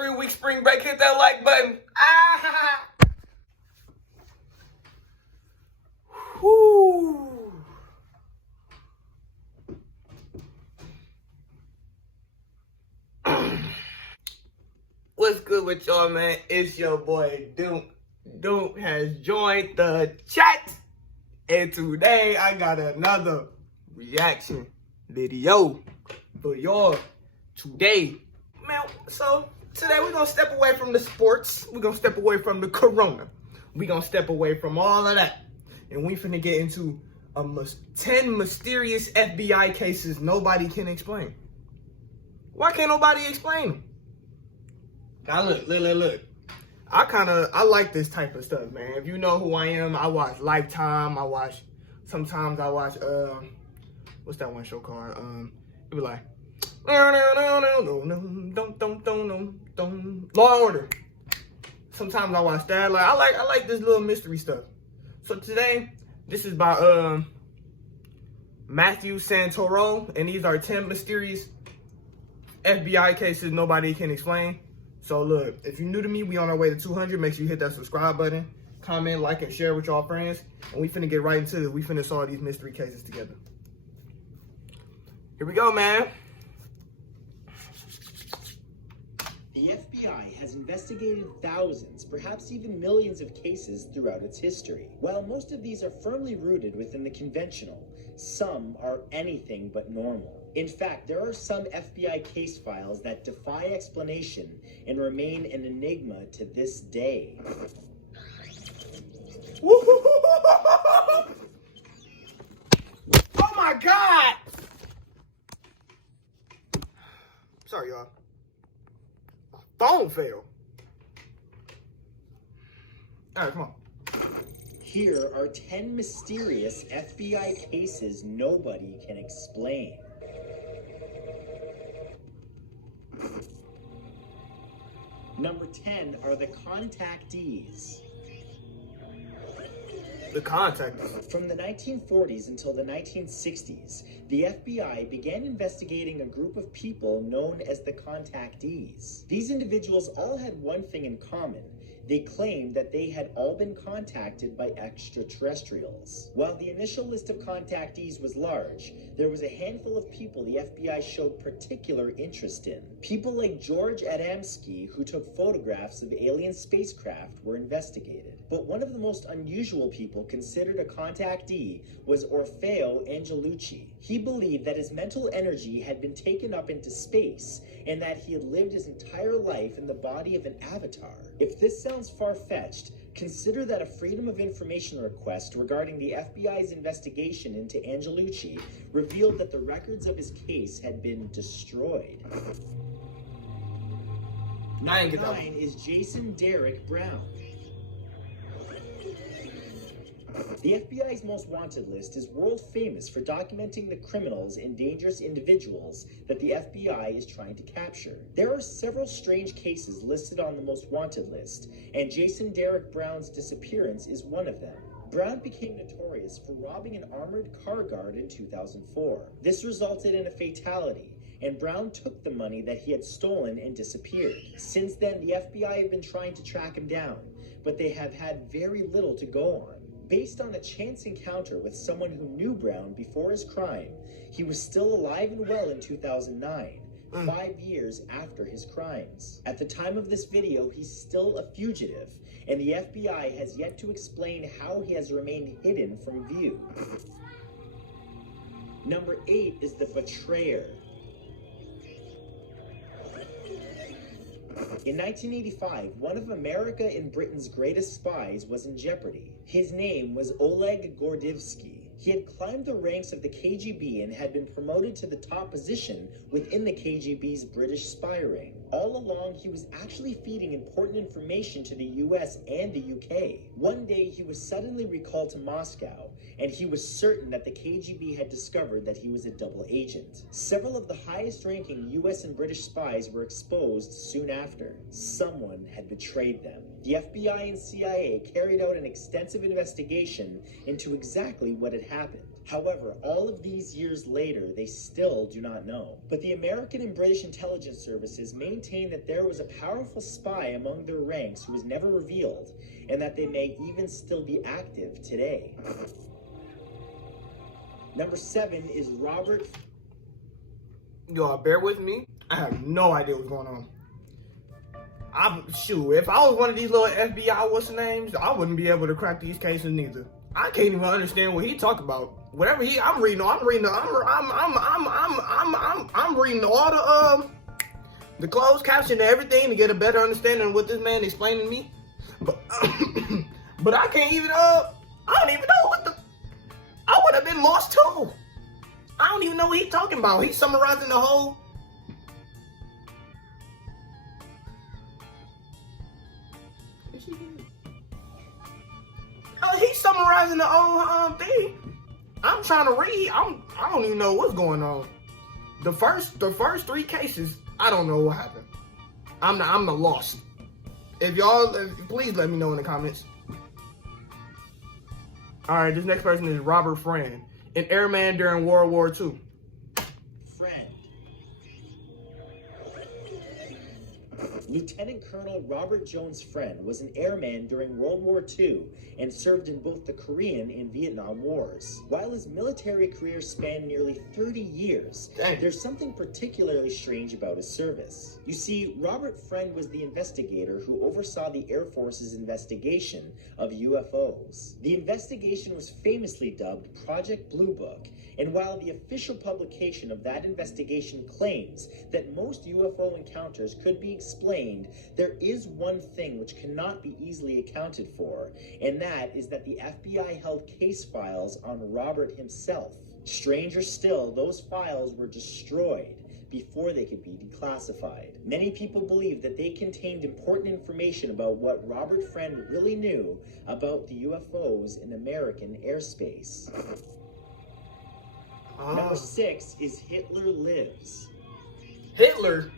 3-week spring break. Hit that like button. Ah! Whoo! What's good with y'all, man? It's your boy Duke. Duke has joined the chat. And today I got another reaction video for y'all today. Man, so today we're gonna step away from the sports. We're gonna step away from the corona. We're gonna step away from all of that. And we finna get into 10 mysterious FBI cases nobody can explain. Why can't nobody explain them? Now look. I like this type of stuff, man. If you know who I am, I watch Lifetime. Sometimes I watch, what's that one show called? It be like, Law and Order. Sometimes I watch that. Like I like this little mystery stuff. So today, this is by Matthew Santoro, and these are 10 mysterious FBI cases nobody can explain. So look, if you're new to me, we on our way to 200. Make sure you hit that subscribe button, comment, like, and share with y'all friends. And we finna get right into it. We finna solve these mystery cases together. Here we go, man. The FBI has investigated thousands, perhaps even millions of cases throughout its history. While most of these are firmly rooted within the conventional, some are anything but normal. In fact, there are some FBI case files that defy explanation and remain an enigma to this day. Oh my God! Sorry, y'all. Phone failed. All right, come on. Here are 10 mysterious FBI cases nobody can explain. Number 10 are the contactees. The contactees. From the 1940s until the 1960s, the FBI began investigating a group of people known as the contactees. These individuals all had one thing in common. They claimed that they had all been contacted by extraterrestrials. While the initial list of contactees was large, there was a handful of people the FBI showed particular interest in. People like George Adamski, who took photographs of alien spacecraft, were investigated. But one of the most unusual people considered a contactee was Orfeo Angelucci. He believed that his mental energy had been taken up into space and that he had lived his entire life in the body of an avatar. If this sounds far-fetched, consider that a Freedom of Information request regarding the FBI's investigation into Angelucci revealed that the records of his case had been destroyed. 9 is Jason Derek Brown. The FBI's most wanted list is world famous for documenting the criminals and dangerous individuals that the FBI is trying to capture. There are several strange cases listed on the most wanted list, and Jason Derek Brown's disappearance is one of them. Brown became notorious for robbing an armored car guard in 2004. This resulted in a fatality, and Brown took the money that he had stolen and disappeared. Since then, the FBI have been trying to track him down, but they have had very little to go on. Based on a chance encounter with someone who knew Brown before his crime, he was still alive and well in 2009, 5 years after his crimes. At the time of this video, he's still a fugitive, and the FBI has yet to explain how he has remained hidden from view. Number 8 is the betrayer. In 1985, one of America and Britain's greatest spies was in jeopardy. His name was Oleg Gordivsky. He had climbed the ranks of the KGB and had been promoted to the top position within the KGB's British spy ring. All along, he was actually feeding important information to the US and the UK. One day, he was suddenly recalled to Moscow, and he was certain that the KGB had discovered that he was a double agent. Several of the highest-ranking US and British spies were exposed soon after. Someone had betrayed them. The FBI and CIA carried out an extensive investigation into exactly what had happened. However, all of these years later, they still do not know. But the American and British intelligence services maintain that there was a powerful spy among their ranks who was never revealed, and that they may even still be active today. Number 7 is Robert. Y'all bear with me. I have no idea what's going on. If I was one of these little FBI what's the names, I wouldn't be able to crack these cases neither. I can't even understand what he talk about. Whatever I'm reading all the closed caption and everything to get a better understanding of what this man explaining to me. But but I can't even I don't even know I would have been lost too. I don't even know what he's talking about. He's summarizing the whole. He's summarizing the whole thing. I'm trying to read. I don't even know what's going on. The first 3 cases, I don't know what happened. I'm the lost. If y'all, please let me know in the comments. All right, this next person is Robert Friend, an airman during World War II. Friend. Lieutenant Colonel Robert Jones Friend was an airman during World War II and served in both the Korean and Vietnam Wars. While his military career spanned nearly 30 years, there's something particularly strange about his service. You see, Robert Friend was the investigator who oversaw the Air Force's investigation of UFOs. The investigation was famously dubbed Project Blue Book, and while the official publication of that investigation claims that most UFO encounters could be explained, there is one thing which cannot be easily accounted for, and that is that the FBI held case files on Robert himself. Stranger still, those files were destroyed before they could be declassified. Many people believe that they contained important information about what Robert Friend really knew about the UFOs in American airspace. Number 6 is Hitler Lives. Hitler?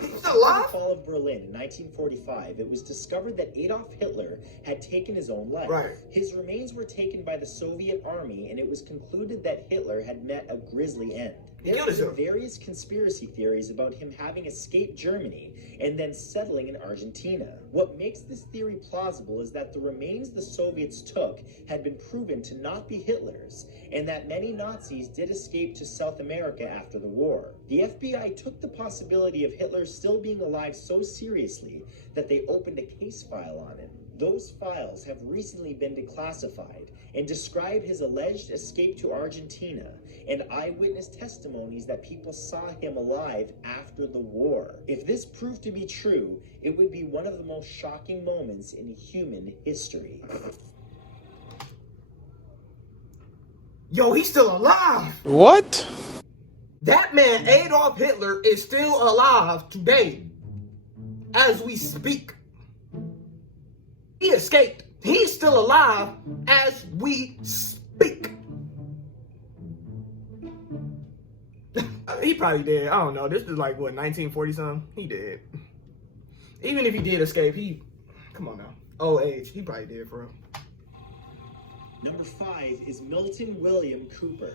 He's still alive? After the fall of Berlin in 1945, it was discovered that Adolf Hitler had taken his own life. Right. His remains were taken by the Soviet army, and it was concluded that Hitler had met a grisly end. There have been various conspiracy theories about him having escaped Germany and then settling in Argentina. What makes this theory plausible is that the remains the Soviets took had been proven to not be Hitler's, and that many Nazis did escape to South America after the war. The FBI took the possibility of Hitler still being alive so seriously that they opened a case file on him. Those files have recently been declassified and describe his alleged escape to Argentina and eyewitness testimonies that people saw him alive after the war. If this proved to be true, it would be one of the most shocking moments in human history. Yo, he's still alive. What? That man, Adolf Hitler, is still alive today as we speak. He escaped. He's still alive as we speak. He probably dead. I don't know. This is like, what, 1940 something? He dead. Even if he did escape, come on now. Old age. He probably dead for real. Number 5 is Milton William Cooper.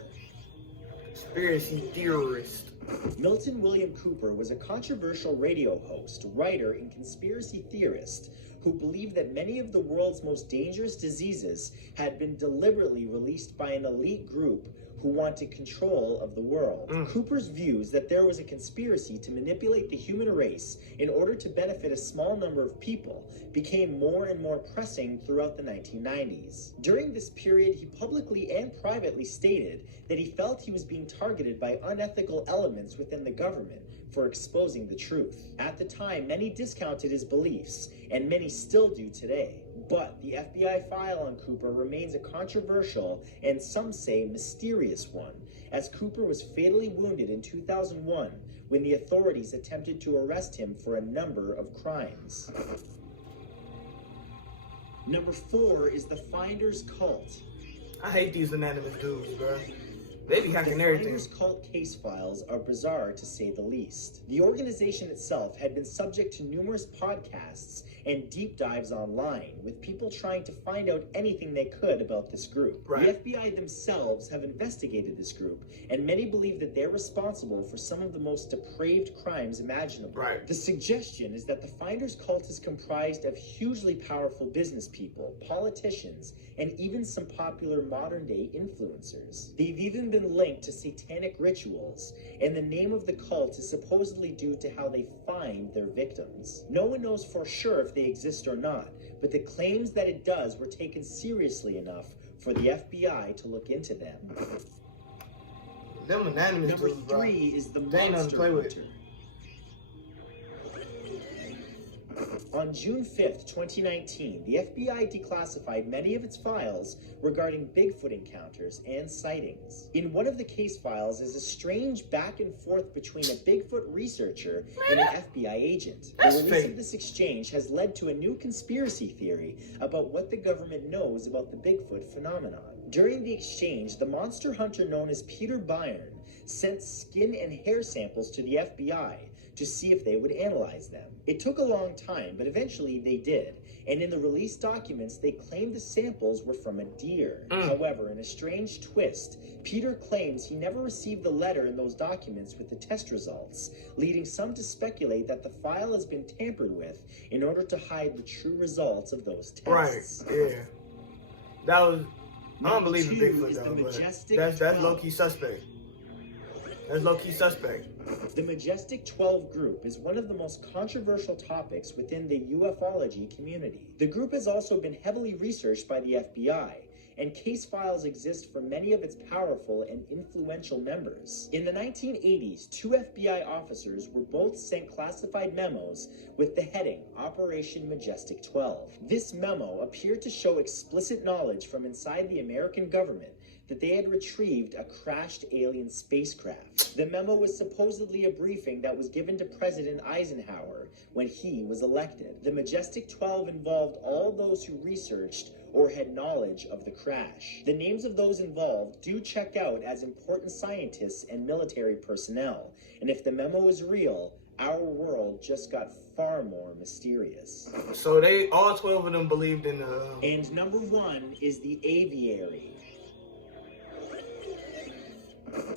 Conspiracy theorist. Milton William Cooper was a controversial radio host, writer, and conspiracy theorist who believed that many of the world's most dangerous diseases had been deliberately released by an elite group who wanted control of the world. Cooper's views that there was a conspiracy to manipulate the human race in order to benefit a small number of people became more and more pressing throughout the 1990s. During this period, he publicly and privately stated that he felt he was being targeted by unethical elements within the government for exposing the truth. At the time, many discounted his beliefs, and many still do today. But the FBI file on Cooper remains a controversial and some say mysterious one, as Cooper was fatally wounded in 2001 when the authorities attempted to arrest him for a number of crimes. Number 4 is the Finders Cult. I hate these anonymous dudes, bro. They be hacking The everything. Finders Cult case files are bizarre to say the least. The organization itself had been subject to numerous podcasts and deep dives online, with people trying to find out anything they could about this group. Right. The FBI themselves have investigated this group, and many believe that they're responsible for some of the most depraved crimes imaginable. Right. The suggestion is that the Finders Cult is comprised of hugely powerful business people, politicians, and even some popular modern-day influencers. They've even been linked to satanic rituals, and the name of the cult is supposedly due to how they find their victims. No one knows for sure if they exist or not, but the claims that it does were taken seriously enough for the FBI to look into them. Them anonymous Number dudes, bro. 3 is the They ain't nothing to Monster play with. Hunter. On June 5th, 2019, the FBI declassified many of its files regarding Bigfoot encounters and sightings. In one of the case files is a strange back and forth between a Bigfoot researcher and an FBI agent. The release fake. of this exchange has led to a new conspiracy theory about what the government knows about the Bigfoot phenomenon. During the exchange, the monster hunter known as Peter Byrne sent skin and hair samples to the FBI to see if they would analyze them. It took a long time, but eventually they did. And in the released documents, they claimed the samples were from a deer. However, in a strange twist, Peter claims he never received the letter in those documents with the test results, leading some to speculate that the file has been tampered with in order to hide the true results of those tests. Right, yeah. That was, I don't believe in Number 2 Bigfoot is the though, but Majestic that's 12. low-key suspect. That's low-key suspect. The Majestic 12 group is one of the most controversial topics within the ufology community. The group has also been heavily researched by the FBI, and case files exist for many of its powerful and influential members. In the 1980s, 2 FBI officers were both sent classified memos with the heading Operation Majestic 12. This memo appeared to show explicit knowledge from inside the American government that they had retrieved a crashed alien spacecraft. The memo was supposedly a briefing that was given to President Eisenhower when he was elected. The Majestic 12 involved all those who researched or had knowledge of the crash. The names of those involved do check out as important scientists and military personnel, and if the memo is real, our world just got far more mysterious. So they, all 12 of them believed in And number 1 is the aviary.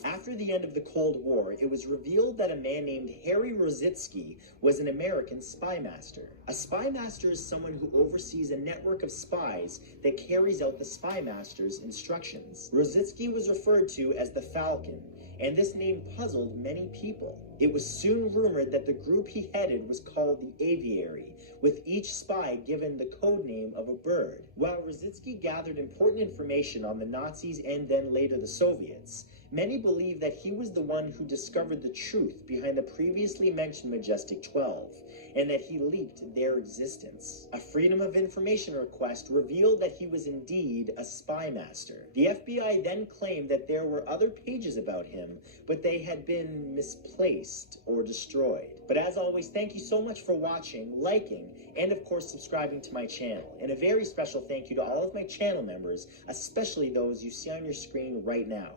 After the end of the Cold War, it was revealed that a man named Harry Rositsky was an American spy master. A spy master is someone who oversees a network of spies that carries out the spy master's instructions. Rositsky was referred to as the Falcon, and this name puzzled many people. It was soon rumored that the group he headed was called the Aviary, with each spy given the code name of a bird. While Rositsky gathered important information on the Nazis and then later the Soviets, many believe that he was the one who discovered the truth behind the previously mentioned Majestic 12, and that he leaked their existence. A Freedom of Information request revealed that he was indeed a spy master. The FBI then claimed that there were other pages about him, but they had been misplaced or destroyed. But as always, thank you so much for watching, liking, and of course subscribing to my channel. And a very special thank you to all of my channel members, especially those you see on your screen right now.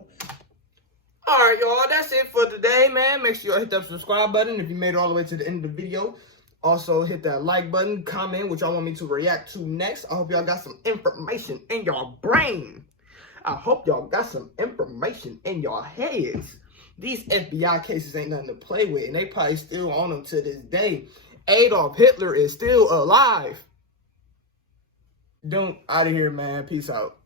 Alright, y'all, that's it for today, man. Make sure y'all hit that subscribe button if you made it all the way to the end of the video. Also, hit that like button, comment what y'all want me to react to next. I hope y'all got some information in your brain. I hope y'all got some information in your heads. These FBI cases ain't nothing to play with, and they probably still on them to this day. Adolf Hitler is still alive. Don't out of here, man. Peace out.